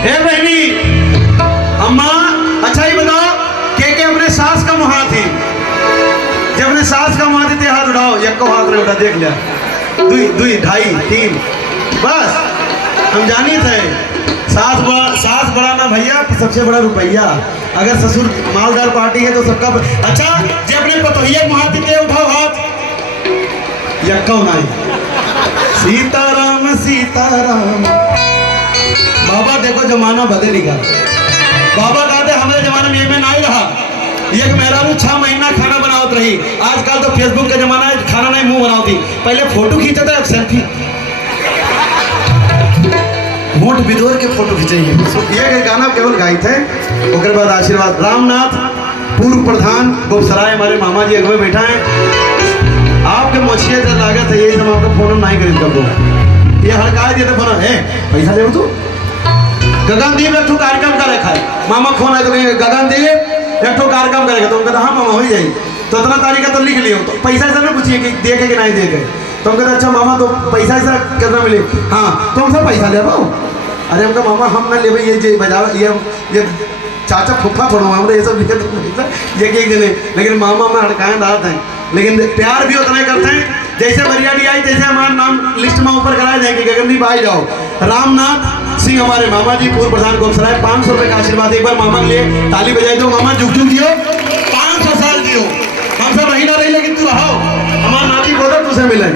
हे बहनी, अम्मा, अच्छा ही बताओ के अपने सास का मुहा थी। जब अपने सास का मुहा थी हाथ उठाओ। एक को हाथ नहीं उठा, देख लिया। दुई दुई ढाई तीन, बस हम जानी थे। सास बड़ा ना भैया, सबसे बड़ा रुपया। अगर ससुर मालदार पार्टी है तो सबका अच्छा। जब अपने पतोहिया मुहा थी उठाओ हाथ। यक्का नहीं। सीताराम सीताराम। बाबा देखो जमाना बदलेगा। बाबा कहते हमारे जमाने में ये नहीं रहा। एक मेहरारू 6 महीना खाना बनावत रही। आजकल तो फेसबुक का जमाना है, खाना नहीं मुंह बनावती। पहले फोटो खींचा था, सेल्फी मोट बिदोर के फोटो खींचे। ये गाना केवल गाई थे। उसके बाद आशीर्वाद रामनाथ पूर्व प्रधान गोपसराय हमारे मामा जी अगवे बैठा है। आपके मोछिए से लागत है, यही सब आपका फोन नहीं खरीद कर। ये हड़का दिया था फोन है, पैसा दे तू। गगनदीप एक कार्यक्रम का रखा है। मामा फोन है तो कहेंगे गगनदीप एक कार्यक्रम करेगा। तो हम कहते हाँ मामा हो जाए। तो इतना तारीख का तो लिख लियो। तो पैसा ऐसा ना पूछिए कि देखे कि नहीं देखे। तो हम कहते अच्छा मामा तो पैसा ऐसा कितना मिले। हाँ तो हम सब पैसा ले पाओ। अरे हमका मामा हम ना ले भाई, ये बजा ये चाचा फुफा थोड़ा हमारे ये सब ये एक दिन। लेकिन मामा में हड़काएँ दात हैं, लेकिन प्यार भी उतना ही करते हैं। जैसे बरियाडी आई जैसे हमारा नाम लिस्ट में ऊपर कराए जाएंगे गगनदीप आई जाओ। रामनाथ सिंह हमारे मामा जी पूर्व प्रधान गोपसराय, 500 रुपये का आशीर्वाद। एक बार मामा के लिए ताली बजाई दो। मामा झुक झुक दियो, 500 साल दियो। हम सब रही ना रही लेकिन तू रहो। हमारा नाती बोलो तुझसे मिले।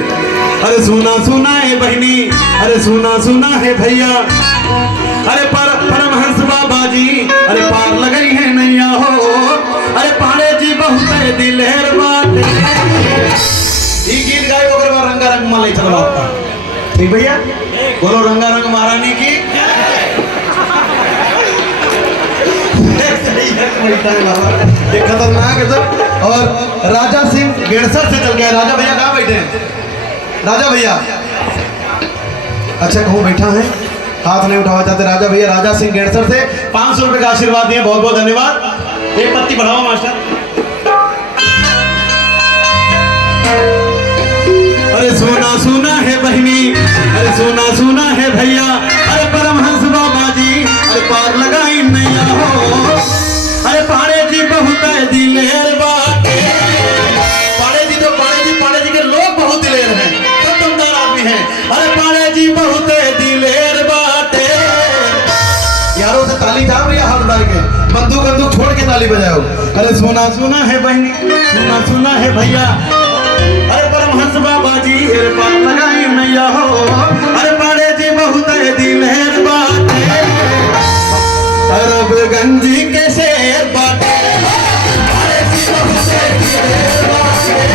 अरे सुना सुना है बहनी, अरे सुना सुना है भैया, अरे परमहंस बाबा जी, अरे पार लगई है नैया हो। अरे पाड़े जी बहुत दिलेर बात। ये गीत गाय ओकर बाद रंगारंग माले चलवाता। ठीक भैया, बोलो रंगारंग महारानी की। ये खतरनाक है सब। और राजा सिंह गेड़सर से चल गया। राजा भैया कहाँ बैठे हैं? राजा भैया अच्छा कहूँ बैठा है, हाथ नहीं उठावा चाहते। राजा भैया राजा सिंह गेड़सर से 500 रुपये का आशीर्वाद दिए, बहुत बहुत धन्यवाद। एक पत्ती बढ़ाओ मास्टर। अरे सुना सुना है बहनी, अरे सुना सुना है भैया, अरे परमहंस बाबा जी, अरे पार लगाई नैया हो। अरे पाड़े जी बहुत दिलेर बाटे। पाड़े जी तो पाड़े जी के लोग बहुत दिलेर हैं, सब दमदार आदमी हैं। अरे पाड़े जी बहुत दिलेर बाटे। यारों से ताली जाओ भैया, हाथ डाल के बंदूक छोड़ के ताली बजाओ। अरे सुना सुना है बहनी, सुना सुना है भैया, अरे परमहंस बाबा जी, अरे पार लगाई नैया हो। अरे पाड़े जी बहुत दिलेर बाटे। अरब गंजी के शेर बाटे। पाड़े जी बहुत दिलेर बाटे।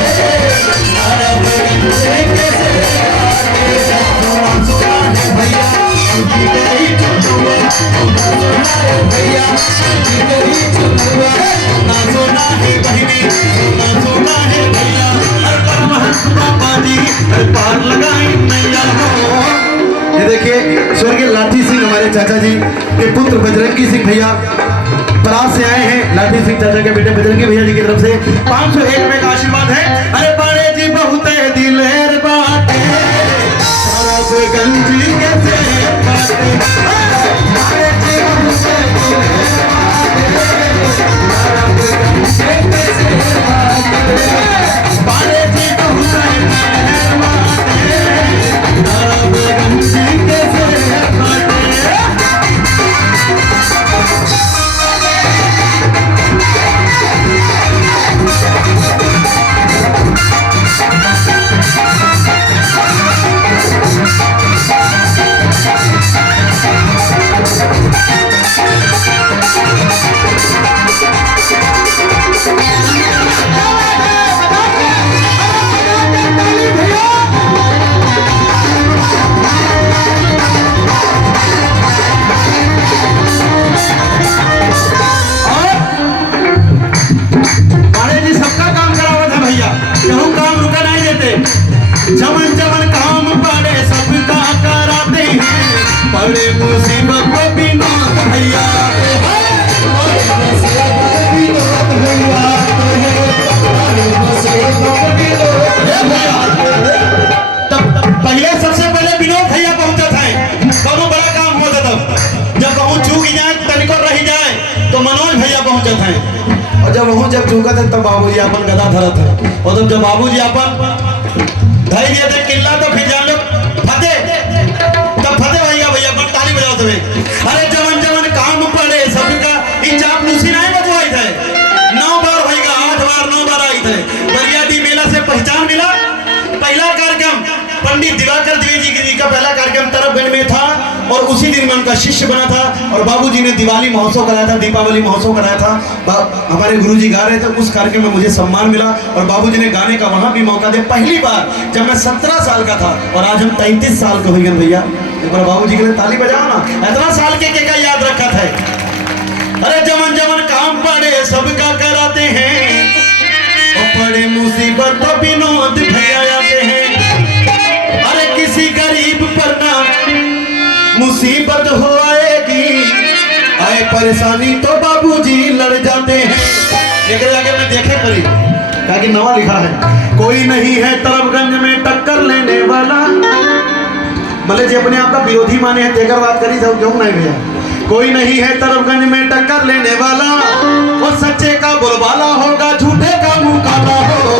अरब गंजी के शेर बाटे। सुना सुना है भैया, गई चुनुआ, सुना है भैया, गई चुनुआ। सुना सुना है बहनी, सुना सुना है भैया, बाबा जी पार लगाई नैया हो। ये देखिए स्वर्गीय लाठी सिंह हमारे चाचा जी के पुत्र बजरंगी सिंह भैया परास से आए हैं। लाठी सिंह चाचा के बेटे बजरंगी भैया जी की तरफ से 501 रुपये का आशीर्वाद है। अरे पाड़े जी बहुत दिलेर बाटे। गंजी के शेर बाटे। पाड़े जी बहुत दिलेर बाटे। पाड़े जी बहुत दिलेर बाटे। गंजी के शेर बाटे। हो जब झुकत है तब बाबूजी अपन गदा धरत है, और जब बाबूजी अपन धई दिए थे किल्ला तो फिर जान लो फतेह, तब फतेह भैया भैया अपन ताली बजाओ तुम्हें। अरे जवन जवन काम पड़े सबका इन चापलूसी नहीं बजवाई थे, 9 बार भैया 8 बार 9 बार आई थे। बरियाडी मेला से पहचान मिला। पहला कार्यक्रम पंडित दिवाकर द्विवेदी जी का पहला कार्यक्रम तरफगंज में था, और उसी दिन मैं उनका शिष्य बना था, और बाबूजी ने दिवाली महोत्सव कराया था, दीपावली महोत्सव कराया था। हमारे गुरुजी गा रहे थे, उस कार्यक्रम में मुझे सम्मान मिला, और बाबूजी ने गाने का वहां भी मौका दिया। पहली बार जब मैं 17 साल का था, और आज हम 33 साल के हो गए भैया। एक बार बाबूजी के लिए ताली बजाओ ना, इतना साल के का याद रखा था। अरे जमन जमन काम पड़े सबका कराते हैं, और पड़े मुसीबत तो विनोद भैया आते हैं। अरे किसी गरीब पर ना मुसीबत हो आएगी, आए परेशानी तो बाबूजी लड़ जाते हैं। एक आगे में देखे करीब क्या कि नवा लिखा है, कोई नहीं है तरफगंज में टक्कर लेने वाला, मतलब जी अपने आप का विरोधी माने हैं तेकर बात करी था क्यों नहीं भैया। कोई नहीं है तरफगंज में टक्कर लेने वाला, वो सच्चे का बोलबाला होगा, झूठे का मुंह काला हो।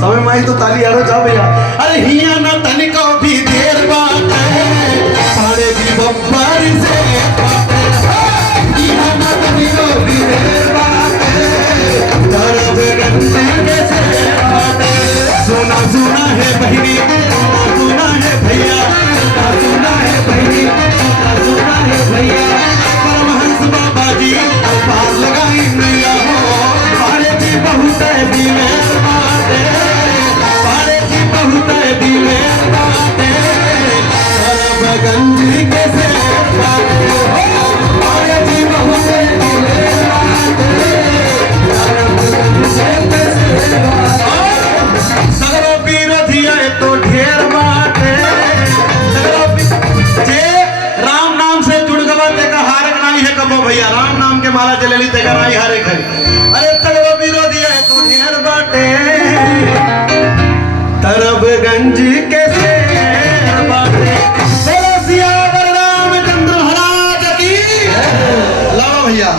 समय माई तो ताली यारो जाओ भैया। अरे हिया ना तनिको भी देर बात है, सारे भी बब्बर से हिया ना तनिको भी देर बात है, तरफगंज कैसे बात है। सुना सुना है बहिनी, सुना है भैया, सुना है बहिनी, सुना है भैया। परमहंस बाबा जी पार लगाई नैया हो, सारे जी बहुत है दिलेर बात है, सारे जी बहुत है दिलेर बात है। तरफगंज कैसे बात है, सारे जी बहुत है दिलेर बात है, तरफगंज कैसे बात है। सगरो विरोधी है तो ढेर बात है, जे राम नाम से जुड़ गवा ते का हारक नहीं है कबो भैया, राम नाम के माला जलेली ते का नहीं हारे है। अरे सगरो विरोधी है तो ढेर बाटे, तरफगंज कैसे बाटे। बोलो सियावर रामचंद्र महाराज की। लाओ भैया।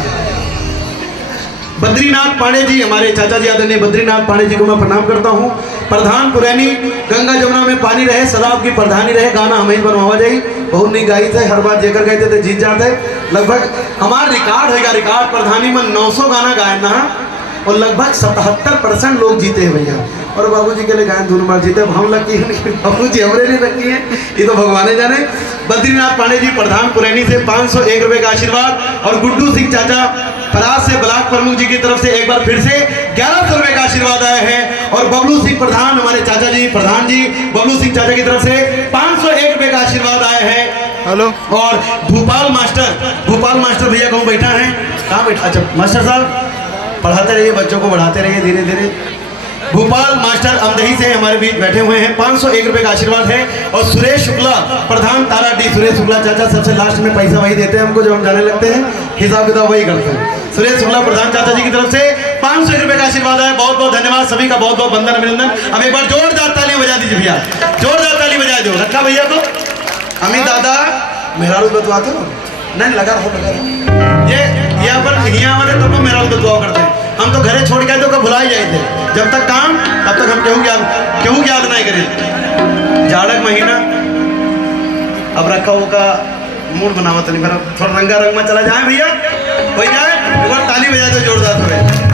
बद्रीनाथ पांडे जी हमारे चाचा जी आदरणीय बद्रीनाथ पांडे जी को मैं प्रणाम करता हूँ। प्रधान पुरैनी गंगा जमुना में पानी रहे सदा आपकी प्रधानी रहे, गाना हमें बनवावा जाई बहुत नहीं गाई थे, हर बार जेकर गए थे जीत जाते। लगभग हमारा रिकॉर्ड होगा, रिकॉर्ड प्रधानी में 900 गाना गाए ना, और लगभग 77% लोग जीते हैं भैया। और बाबूजी के लिए गायन दोनों बार जीते, हम लकी बाबूजी हमारे लिए लकी है, ये तो भगवान जाने। बद्रीनाथ पांडे जी प्रधान पुरैनी से 501 रुपए का आशीर्वाद, और गुड्डू सिंह चाचा परास से ब्लॉक प्रमुख जी की तरफ से एक बार फिर से 1100 रुपए का आशीर्वाद आया है, और बबलू सिंह प्रधान हमारे चाचा जी प्रधान जी बबलू सिंह चाचा की तरफ से 501 रुपए का आशीर्वाद आया है। हेलो। और भोपाल मास्टर भैया कहूँ बैठा है, कहाँ बैठा? अच्छा मास्टर साहब पढ़ाते रहिए, बच्चों को बढ़ाते रहिए धीरे धीरे। भोपाल मास्टर अमदही से हमारे बीच बैठे हुए हैं, 501 रुपए का आशीर्वाद है। और सुरेश शुक्ला प्रधान तारा डी, सुरेश शुक्ला चाचा सबसे लास्ट में पैसा वही देते हैं हमको, जब हम जाने लगते हैं हिसाब किताब वही करते हैं। सुरेश शुक्ला प्रधान चाचा जी की तरफ से 501 रुपए का आशीर्वाद है, बहुत बहुत धन्यवाद सभी का, बहुत बहुत वंदन अभिनंदन। अब एक बार जोरदार ताली बजा दीजिए भैया, जोरदार ताली बजा दो। रखा भैया को अमित दादा मेहरारू बतवाते हो नहीं, लगा रहो ये यहाँ पर यहाँ वाले तो मेहरारू बतवा करते हैं, हम तो घरे छोड़ के तो कब भुला ही जाए थे, जब तक काम तब तक हम केहू याद नहीं करें। जाड़क महीना अब रखा हो का मूड बनावत नहीं, मेरा थोड़ा रंगा रंग में चला जाए भैया, हो जाए एक बार ताली बजा दो जोरदार थोड़े।